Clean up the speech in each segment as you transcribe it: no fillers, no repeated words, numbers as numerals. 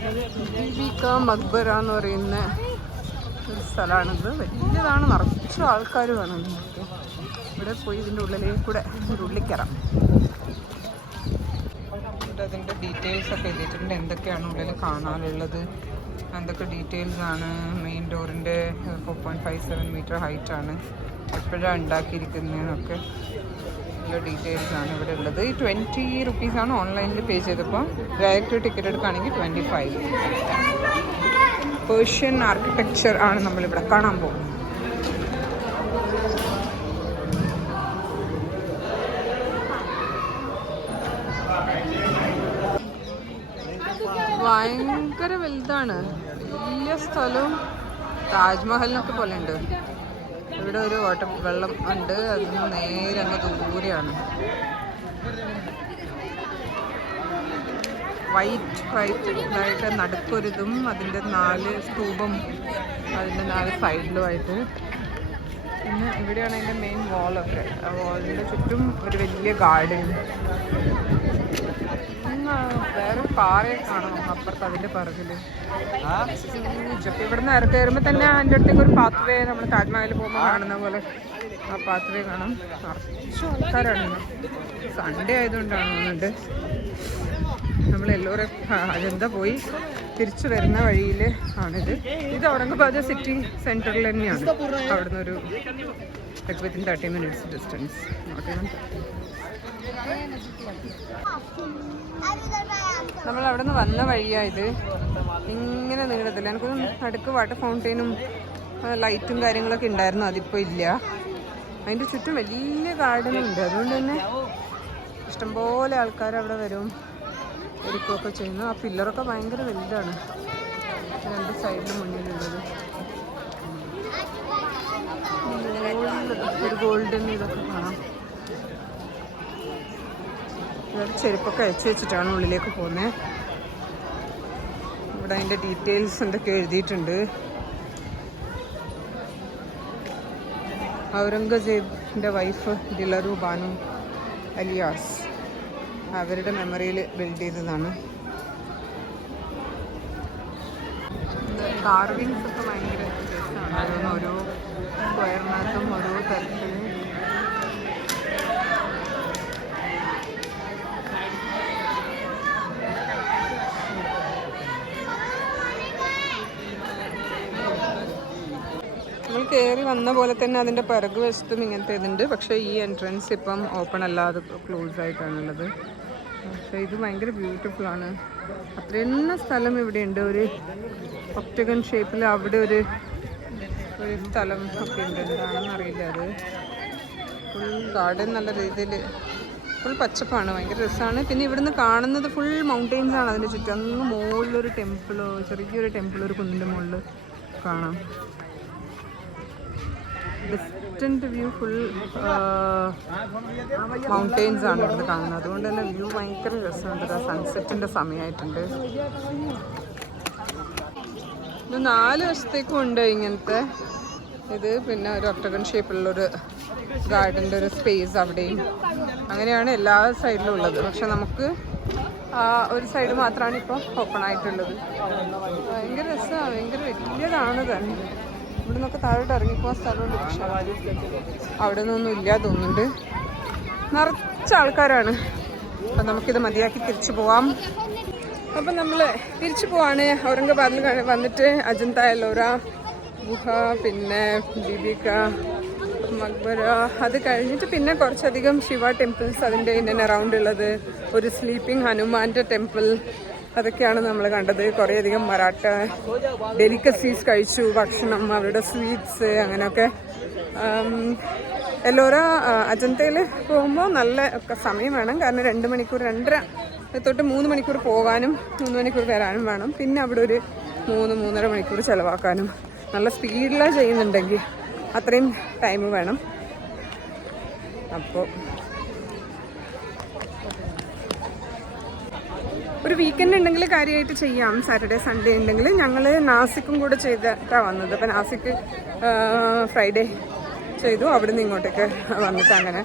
ബീബിക മക്ബറ എന്ന് പറയുന്ന ഒരു സ്ഥലമാണിത്. വലിയതാണ്, നിറച്ചും ആൾക്കാർ കാണുന്നു. ഇവിടെ പോയി ഇതിൻ്റെ ഉള്ളിലേക്ക് കൂടെ ഉള്ളിൽ കയറാം. അതിൻ്റെ ഡീറ്റെയിൽസ് ഒക്കെ എഴുതിയിട്ടുണ്ട്, എന്തൊക്കെയാണ് ഉള്ളിൽ കാണാനുള്ളത്, എന്തൊക്കെ ഡീറ്റെയിൽസ് ആണ്. മെയിൻ ഡോറിൻ്റെ 4.57 മീറ്റർ ഹൈറ്റാണ്, എപ്പോഴാണ് ഉണ്ടാക്കിയിരിക്കുന്നതെന്നൊക്കെ ഉള്ള ഡീറ്റെയിൽസ് ആണ് ഇവിടെ ഉള്ളത്. ഈ 20 റുപ്പീസാണ് ഓൺലൈനിൽ പേ ചെയ്തപ്പോൾ. ഡയറക്റ്റ് ടിക്കറ്റ് എടുക്കുകയാണെങ്കിൽ 25. പേർഷ്യൻ ആർക്കിടെക്ചർ ആണ് നമ്മളിവിടെ കാണാൻ പോകുന്നത്. ഭയങ്കര വലുതാണ്, വലിയ സ്ഥലവും താജ്മഹലിനൊക്കെ പോലെ ഉണ്ട്. ഇവിടെ ഒരു വെള്ളം ഉണ്ട്, അതിന് നേരെ അങ്ങ് ദൂരെയാണ്. വൈറ്റ് നടുക്കൊരിതും അതിൻ്റെ 4 സ്തൂപം അതിൻ്റെ 4 സൈഡിലുമായിട്ട്. പിന്നെ ഇവിടെയാണ് അതിൻ്റെ മെയിൻ വാളൊക്കെ. ആ വാളിൻ്റെ ചുറ്റും ഒരു വലിയ ഗാർഡൻ. വേറെ പാറയെ കാണാം അപ്പുറത്ത് അതിൻ്റെ പിറകിൽ. ഇവിടെ നിന്ന് ഇറക്കി കയറുമ്പോൾ തന്നെ അതിൻ്റെ അടുത്തേക്ക് ഒരു പാത്ത് വേ, നമ്മൾ താജ്മഹലിൽ പോകുമ്പോൾ കാണുന്ന പോലെ ആ പാത്ത് വേ കാണാം. നിറച്ചും ആൾക്കാരാണ്. സൺഡേ ആയതുകൊണ്ടാണ് തോന്നുന്നുണ്ട്. നമ്മളെല്ലാവരും അജന്ത പോയി തിരിച്ചു വരുന്ന വഴിയിൽ ആണിത്. ഇത് ഔറംഗാബാദ് സിറ്റി സെൻറ്ററിൽ തന്നെയാണ്. അവിടുന്ന് ഒരു വിത്തിൻ 30 minutes ഡിസ്റ്റൻസ്. നമ്മൾ അവിടെ നിന്ന് വന്ന വഴിയായത്. ഇങ്ങനെ നീളത്തില്ല. എനിക്കൊന്നും അടുക്ക് വാട്ടർ ഫൗണ്ടെയിനും ലൈറ്റും കാര്യങ്ങളൊക്കെ ഉണ്ടായിരുന്നു, അതിപ്പോൾ ഇല്ല. അതിൻ്റെ ചുറ്റും വലിയ ഗാർഡനുണ്ട്. അതുകൊണ്ട് തന്നെ ഇഷ്ടംപോലെ ആൾക്കാർ അവിടെ വരും, എടുക്കുകയൊക്കെ ചെയ്യുന്നു. ആ പില്ലറൊക്കെ ഭയങ്കര വലുതാണ്, 2 സൈഡിലും മുന്നിലുള്ളത്. ഒരു ഗോൾഡൻ ഇതൊക്കെ കാണാം. ഇവിടെ ചെരുപ്പൊക്കെ അയച്ചു വെച്ചിട്ടാണ് ഉള്ളിലേക്ക് പോകുന്നത്. ഇവിടെ അതിൻ്റെ ഡീറ്റെയിൽസ് എന്തൊക്കെ എഴുതിയിട്ടുണ്ട്. ഔറംഗസേബിൻ്റെ വൈഫ് ദിലറു ബാനു അലിയാസ്, അവരുടെ മെമ്മറിയിൽ ബിൽഡ് ചെയ്തതാണ്. കാർവിങ്സ് ഒക്കെ ഭയങ്കര രസമാണ്. ഓരോ സ്ക്വയറിനകത്തും ഓരോ തരത്തിൽ. നമ്മൾ കയറി വന്ന പോലെ തന്നെ അതിൻ്റെ പിറകു വശത്തും ഇങ്ങനത്തെ ഇതുണ്ട്. പക്ഷേ ഈ എൻട്രൻസ് ഇപ്പം ഓപ്പൺ അല്ലാതെ ക്ലോസ് ആയിട്ടാണുള്ളത്. പക്ഷേ ഇത് ഭയങ്കര ബ്യൂട്ടിഫുള്ളാണ്. അത്രയും സ്ഥലം ഇവിടെയുണ്ട്. ഒരു ഒക്ടഗൺ ഷേപ്പിൽ അവിടെ ഒരു സ്ഥലം ഒക്കെ ഉണ്ട്. എന്താണെന്ന് അറിയില്ല. അത് ഫുൾ ഗാർഡൻ നല്ല രീതിയിൽ ഫുൾ പച്ചപ്പാണ്, ഭയങ്കര രസമാണ്. പിന്നെ ഇവിടുന്ന് കാണുന്നത് ഫുൾ മൗണ്ടെയിൻസ് ആണ് അതിൻ്റെ ചുറ്റും. അങ്ങ് മുകളിലൊരു ടെമ്പിളോ, ചെറിയൊരു ടെമ്പിൾ ഒരു കുന്നിൻ്റെ മുകളിൽ കാണാം. ഡിസ്റ്റൻറ്റ് വ്യൂ ഫുൾ മൗണ്ടെയിൻസ് ആണ് ഇവിടുന്ന് കാണുന്നത്. അതുകൊണ്ട് തന്നെ വ്യൂ ഭയങ്കര രസമുണ്ട്. സൺസെറ്റിൻ്റെ സമയമായിട്ടുണ്ട്. ഇത് 4 വശത്തേക്കും ഉണ്ട് ഇങ്ങനത്തെ ഇത്. പിന്നെ ഒരു ഒക്ടഗൺ ഷേപ്പിലുള്ളൊരു ഗാർഡൻ്റെ ഒരു സ്പേസ് അവിടെയും. അങ്ങനെയാണ് എല്ലാ സൈഡിലും ഉള്ളത്. പക്ഷെ നമുക്ക് ഒരു സൈഡ് മാത്രമാണ് ഇപ്പോൾ ഓപ്പൺ ആയിട്ടുള്ളത്. ഭയങ്കര രസമാണ്, ഭയങ്കര വലിയതാണ് തന്നെ. ഇവിടെ നിന്നൊക്കെ താഴോട്ട് ഇറങ്ങിപ്പോകാൻ സ്ഥലമുണ്ട്. പക്ഷെ അവിടെ നിന്നൊന്നും ഇല്ല തോന്നുന്നുണ്ട്. നിറച്ച ആൾക്കാരാണ്. അപ്പം നമുക്കിത് മതിയാക്കി തിരിച്ചു പോവാം. അപ്പം നമ്മൾ തിരിച്ചു പോവാണ്. ഔറംഗാബാദിൽ വന്നിട്ട് അജന്ത എല്ലോറ ഗുഹ, പിന്നെ ബീബിക മക്ബറ, അത് കഴിഞ്ഞിട്ട് പിന്നെ കുറച്ചധികം ശിവ ടെമ്പിൾസ് അതിൻ്റെ ഇൻ ആൻഡ് അറൗണ്ട് ഉള്ളത്. ഒരു സ്ലീപ്പിംഗ് ഹനുമാൻ്റെ ടെമ്പിൾ, അതൊക്കെയാണ് നമ്മൾ കണ്ടത്. കുറേയധികം മറാഠ ഡെലിക്കസീസ് കഴിച്ചു, ഭക്ഷണം, അവരുടെ സ്വീറ്റ്സ്, അങ്ങനെയൊക്കെ. എല്ലോറ അജന്തയിൽ പോകുമ്പോൾ നല്ല സമയം വേണം. കാരണം 2 മണിക്കൂർ 2.5 തൊട്ട് 3 മണിക്കൂർ പോകാനും 3 മണിക്കൂർ വരാനും വേണം. പിന്നെ അവിടെ ഒരു 3-3.5 മണിക്കൂർ ചിലവാക്കാനും. നല്ല സ്പീഡിലാണ് ചെയ്യുന്നുണ്ടെങ്കിൽ അത്രയും ടൈം വേണം. അപ്പോൾ ഒരു വീക്കെൻഡ് ഉണ്ടെങ്കിൽ കാര്യമായിട്ട് ചെയ്യാം. സാറ്റർഡേ സൺഡേ ഉണ്ടെങ്കിൽ. ഞങ്ങൾ നാസിക്കും കൂടെ ചെയ്തിട്ടാണ് വന്നത്. അപ്പോൾ നാസിക്ക് ഫ്രൈഡേ ചെയ്തു, അവിടെ നിന്ന് ഇങ്ങോട്ടേക്ക് വന്നിട്ട് അങ്ങനെ.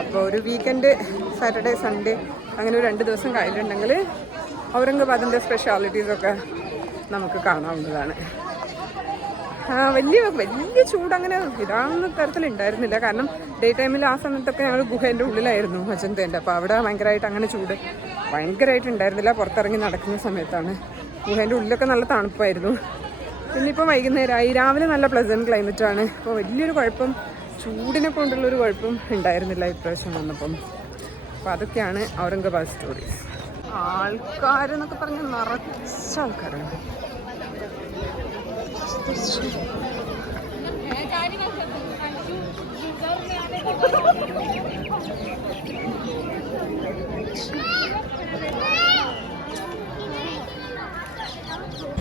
അപ്പോൾ ഒരു വീക്കെൻഡ് സാറ്റർഡേ സൺഡേ അങ്ങനെ ഒരു 2 ദിവസം കയ്യിലുണ്ടെങ്കിൽ ഔറംഗാബാദിൻ്റെ സ്പെഷ്യാലിറ്റീസൊക്കെ നമുക്ക് കാണാവുന്നതാണ്. വലിയ ചൂടങ്ങനെ ഇതാവുന്ന തരത്തിലുണ്ടായിരുന്നില്ല. കാരണം ഡേ ടൈമിൽ ആ സമയത്തൊക്കെ ഞങ്ങൾ ഗുഹേൻ്റെ ഉള്ളിലായിരുന്നു അജന്തേൻ്റെ. അപ്പോൾ അവിടെ ഭയങ്കരമായിട്ട് അങ്ങനെ ചൂട് ഭയങ്കരമായിട്ട് ഉണ്ടായിരുന്നില്ല. പുറത്തിറങ്ങി നടക്കുന്ന സമയത്താണ്. ഗുഹേൻ്റെ ഉള്ളിലൊക്കെ നല്ല തണുപ്പായിരുന്നു. പിന്നെ ഇപ്പോൾ വൈകുന്നേരമായി. രാവിലെ നല്ല പ്ലസൻറ്റ് ക്ലൈമറ്റാണ്. അപ്പോൾ വലിയൊരു കുഴപ്പം, ചൂടിനെ കൊണ്ടുള്ളൊരു കുഴപ്പം ഉണ്ടായിരുന്നില്ല ഇപ്രാവശ്യം വന്നപ്പം. അപ്പോൾ അതൊക്കെയാണ് ഔറംഗാബാദ് സ്റ്റോറീസ്. ആൾക്കാരെന്നൊക്കെ പറഞ്ഞാൽ നിറച്ച ആൾക്കാരാണ്.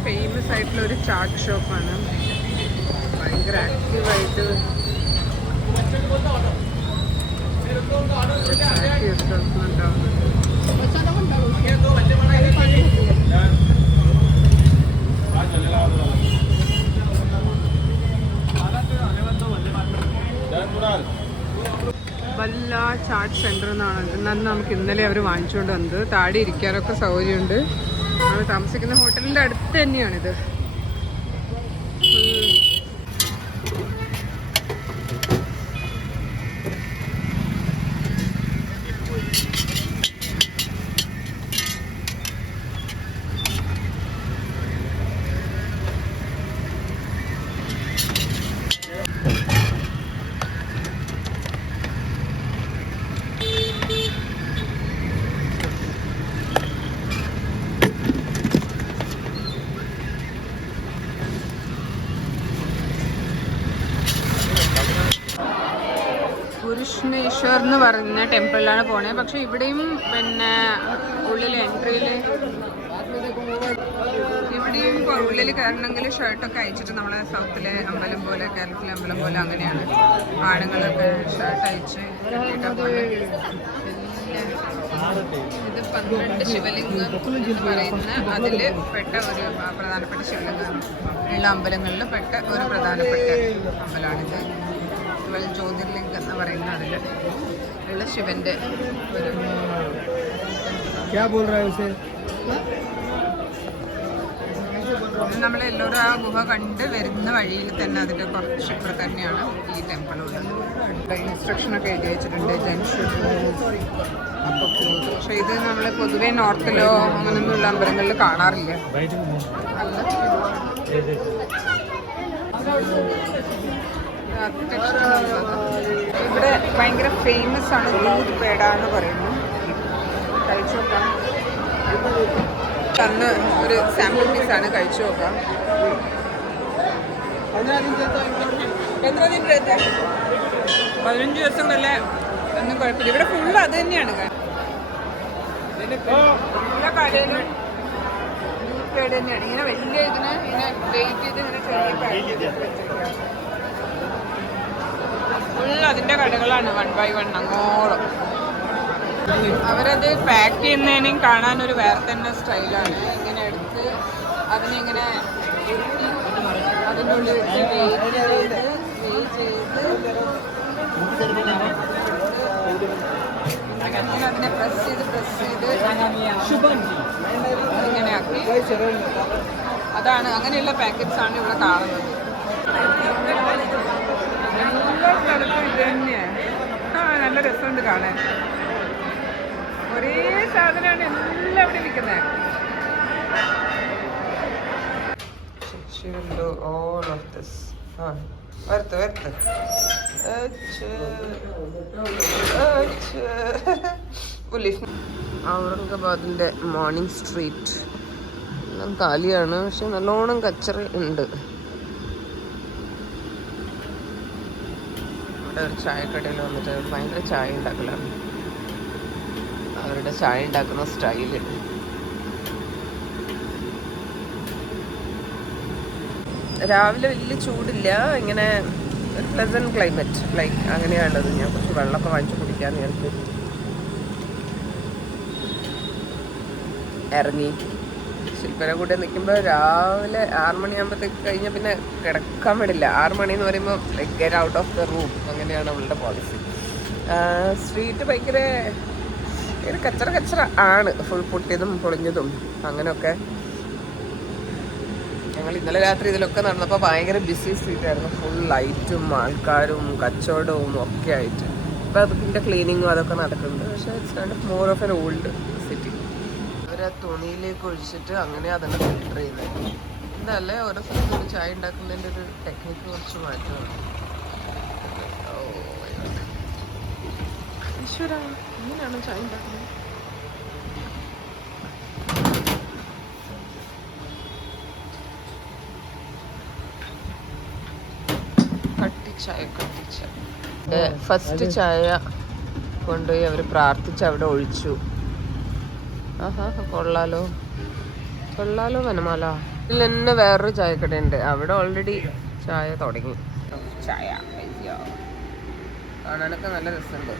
ഫേമസ് ആയിട്ടുള്ള ഒരു ചാട്ട് ഷോപ്പാണ്. ഭയങ്കര ആക്റ്റീവായിട്ട് ബല്ല ചാട്ട് സെൻറ്റർ എന്നാണ് നമുക്ക് ഇന്നലെ അവർ വാങ്ങിച്ചുകൊണ്ട് വന്നത്. താഴെ ഇരിക്കാനൊക്കെ സൗകര്യമുണ്ട്. നമ്മൾ താമസിക്കുന്ന ഹോട്ടലിൻ്റെ അടുത്ത് തന്നെയാണിത്. പുരുഷ്ണേശ്വർ എന്ന് പറയുന്ന ടെമ്പിളിലാണ് പോണത്. പക്ഷെ ഇവിടെയും പിന്നെ ഉള്ളിൽ എൻട്രിയിൽ ഇവിടെയും ഉള്ളിൽ കയറണമെങ്കിൽ ഷർട്ടൊക്കെ അയച്ചിട്ട് നമ്മളെ സൗത്തിലെ അമ്പലം പോലെ കേരളത്തിലെ അമ്പലം പോലെ അങ്ങനെയാണ് ആണുങ്ങളൊക്കെ ഷർട്ട് അയച്ച് പോലെ. ഇത് 12 ശിവലിംഗം എന്ന് പറയുന്ന അതിൽ പെട്ട ഒരു പ്രധാനപ്പെട്ട ശിവലിംഗം ഉള്ള അമ്പലങ്ങളിൽ പെട്ട ഒരു പ്രധാനപ്പെട്ട അമ്പലമാണിത്. ജ്യോതിർലിംഗം എന്ന് പറയുന്ന അതിൽ ഉള്ള ശിവന്റെ ഒരു നമ്മളെല്ലാവരും ആ ഗുഹ കണ്ട് വരുന്ന വഴിയിൽ തന്നെ അതിൻ്റെ കുറച്ച് ഇപ്പുറത്ത് തന്നെയാണ് ഈ ടെമ്പിൾ ഉള്ളത്. ഇൻസ്ട്രക്ഷനൊക്കെ എഴുതി വെച്ചിട്ടുണ്ട് ജംഗ്ഷൻ. പക്ഷെ ഇത് നമ്മൾ പൊതുവെ നോർത്തിലോ അങ്ങനെയൊന്നുള്ള അമ്പലങ്ങളിൽ കാണാറില്ല. ഇവിടെ ഭയങ്കര ഫേമസ് ആണ് ദൂത് പേട എന്ന് പറയുന്നു. കഴിച്ചു നോക്കാം. അന്ന് ഒരു സാമ്പിൾ പീസാണ്, കഴിച്ചു നോക്കാം. എത്ര ദിവസം? 15 ദിവസം വല്ല ഒന്നും കുഴപ്പമില്ല. ഇവിടെ ഫുള്ള് അത് തന്നെയാണ്. എല്ലാ കടയിലും ദൂത് പേട തന്നെയാണ്. ഇങ്ങനെ വലിയ ഇതിന് ഇങ്ങനെ വെയിറ്റ് ചെയ്ത് ഇങ്ങനെ ചെറിയ ഫുള്ള് അതിൻ്റെ കടകളാണ് 1 by 1 അങ്ങോളം. അവരത് പാക്ക് ചെയ്യുന്നതിനും കാണാനൊരു വേറെ തന്നെ സ്റ്റൈലാണ്. ഇങ്ങനെ എടുത്ത് അതിനിങ്ങനെ അതിൻ്റെ ഉള്ളിൽ വെയിറ്റ് ചെയ്ത് അതിനെ പ്രസ് ചെയ്ത് ഇങ്ങനെ ആക്കി. അതാണ് അങ്ങനെയുള്ള പാക്കറ്റ്സാണ് ഇവിടെ കാണുന്നത്. എല്ലാ സ്ഥലത്തും ഇത് തന്നെയാണ്. നല്ല രസമുണ്ട് കാണാൻ. ഒരേ സാധനമാണ് എല്ലാം ഇവിടെ വിൽക്കുന്നത്. all of this. വരത്ത് ഔറംഗാബാദിൻ്റെ മോർണിംഗ് സ്ട്രീറ്റ് എല്ലാം കാലിയാണ്. പക്ഷെ നല്ലോണം കച്ചറ ഉണ്ട്. ഇവിടെ ഒരു ചായക്കടയിൽ വന്നിട്ട് ഭയങ്കര ചായ ഉണ്ടാക്കലാണ്. അവരുടെ ചായ ഉണ്ടാക്കുന്ന സ്റ്റൈല്. രാവിലെ വലിയ ചൂടില്ല, ഇങ്ങനെ ഒരു പ്ലസന്റ് ക്ലൈമറ്റ് ലൈക്ക് അങ്ങനെയാണുള്ളത്. ഞാൻ കുറച്ച് വെള്ളമൊക്കെ വാങ്ങിച്ചു കുടിക്കാമെന്ന് വിചാരിച്ചു ഇറങ്ങി. ശില്പനെ കൂടെ നിൽക്കുമ്പോൾ രാവിലെ 6 മണിയാകുമ്പോഴത്തേക്ക് കഴിഞ്ഞാൽ പിന്നെ കിടക്കാൻ വിടില്ല. 6 മണി എന്ന് പറയുമ്പോൾ like get out of the room, അങ്ങനെയാണ് അവളുടെ പോളിസി. സ്ട്രീറ്റ് ഭയങ്കര ഇത് കച്ചറ കച്ചറ ആണ്, ഫുൾ പൊട്ടിയതും പൊളിഞ്ഞതും അങ്ങനെയൊക്കെ. ഞങ്ങൾ ഇന്നലെ രാത്രി ഇതിലൊക്കെ നടന്നപ്പോൾ ഭയങ്കര ബിസി സ്ട്രീറ്റ് ആയിരുന്നു, ഫുൾ ലൈറ്റും ആൾക്കാരും കച്ചവടവും ഒക്കെ ആയിട്ട്. ഇപ്പം അതിൻ്റെ ക്ലീനിങ്ങും അതൊക്കെ നടക്കുന്നുണ്ട്. പക്ഷേ it's kind of more of N old city. അവരെ തുണിയിലേക്ക് ഒഴിച്ചിട്ട് അങ്ങനെ അതൊക്കെ ഫിൽട്ടർ ചെയ്യുന്നത്. ഇതല്ലേ ഓരോ സ്ഥലത്തും ചായ ഉണ്ടാക്കുന്നതിൻ്റെ ഒരു ടെക്നിക്ക് കുറച്ച് മാറ്റമാണ്. ഈശ്വര, ഇങ്ങനെയാണോ ചായ ഉണ്ടാക്കുന്നത്? കട്ടിച്ചായ ഫസ്റ്റ് ചായ കൊണ്ടുപോയി അവർ പ്രാർത്ഥിച്ച് അവിടെ ഒഴിച്ചു. ആഹാ, കൊള്ളാലോ കൊള്ളാലോ വനമാല. ഇതിൽ തന്നെ വേറൊരു ചായക്കടയുണ്ട്, അവിടെ ഓൾറെഡി ചായ തുടങ്ങി. ചായ കാണാനൊക്കെ നല്ല രസമുണ്ട്.